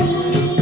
Thank you.